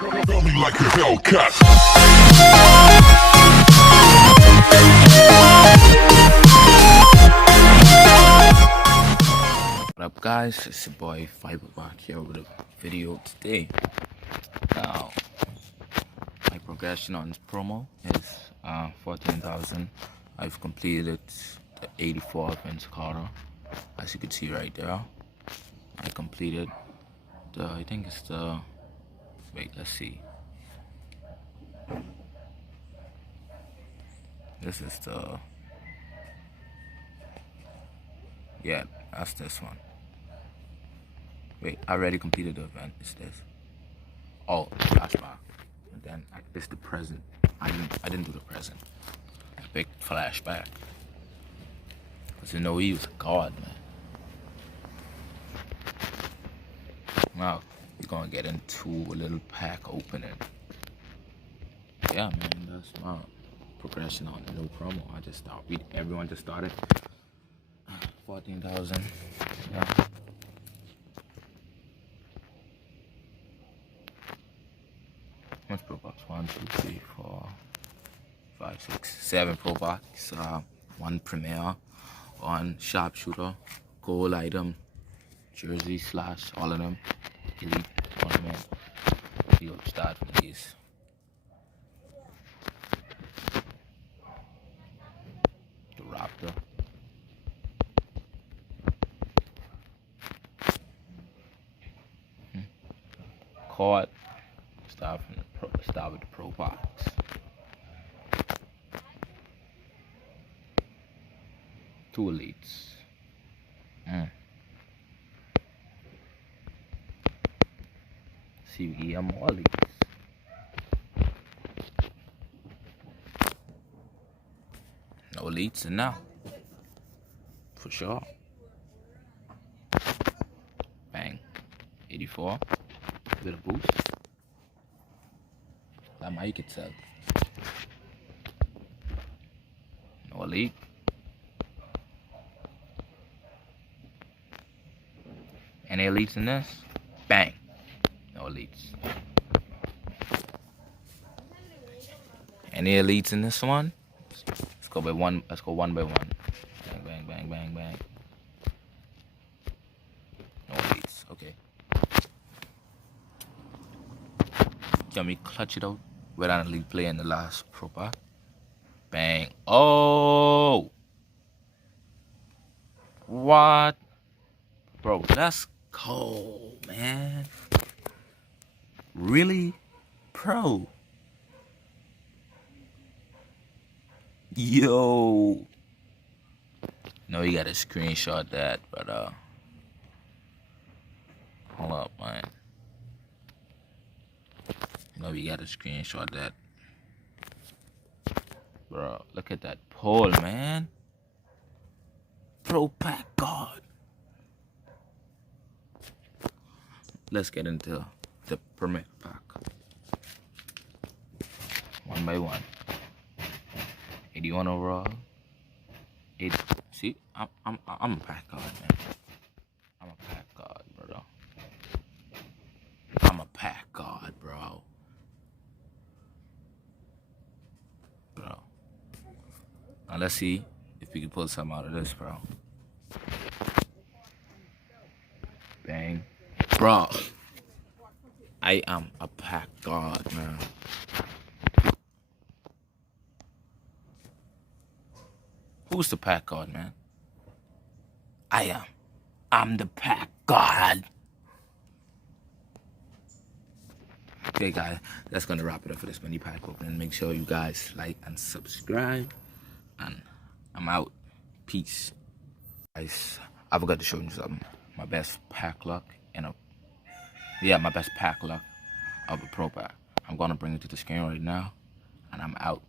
Feel me like a Hellcat. What up, guys? It's your boy Fiber back here with a video today. Now, my progression on this promo is 14,000. I've completed the 84 Vince Carter, as you can see right there. I completed the, I think it's the, wait, let's see. This is the, yeah, that's this one. Wait, I already completed the event. It's this. Oh, flashback. And then it's the present. I didn't do the present. I picked flashback. Cause you know he was a god, man. Now we're gonna get into a little pack opening. Yeah, man, that's my progression on the new promo. I just started. Everyone just started. 14,000. Yeah. What's Pro Box? 1, 2, 3, 4, 5, 6, 7 Pro Box. 1 Premier, 1 Sharpshooter, gold item, jersey / all of them. Elite tournament. You'll start with these. The Raptor. Card. Start with the Pro Box. Two elites. See, we get more elites. No elites and now. For sure. Bang. 84. Bit of boost. That mic itself. No elite. Any elites in this? Bang. No elites. Any elites in this one? Let's go by one. Let's go one by one. Bang, bang, bang, bang, bang. No elites. Okay. Can we clutch it out without an elite play in the last Pro Pack? Bang. Oh! What? Bro, that's cold, man. Really? Pro? Yo. No, you gotta screenshot that, but hold up, man. No, you gotta screenshot that. Bro, look at that pole, man. Pro Pack God. Let's get into the permit pack. One by one. 81 overall. 8. See, I'm a pack god, man. I'm a pack god, bro. I'm a pack god, bro. Bro. Now let's see if we can pull something out of this, bro. Bang. Bro. I am a pack god, man. Who's the pack god, man? I am. I'm the pack god. Okay, guys, that's gonna wrap it up for this mini pack opening. Make sure you guys like and subscribe. And I'm out. Peace. Guys, I forgot to show you something. My best pack luck my best pack luck of a Pro Pack. I'm gonna bring it to the screen right now, and I'm out.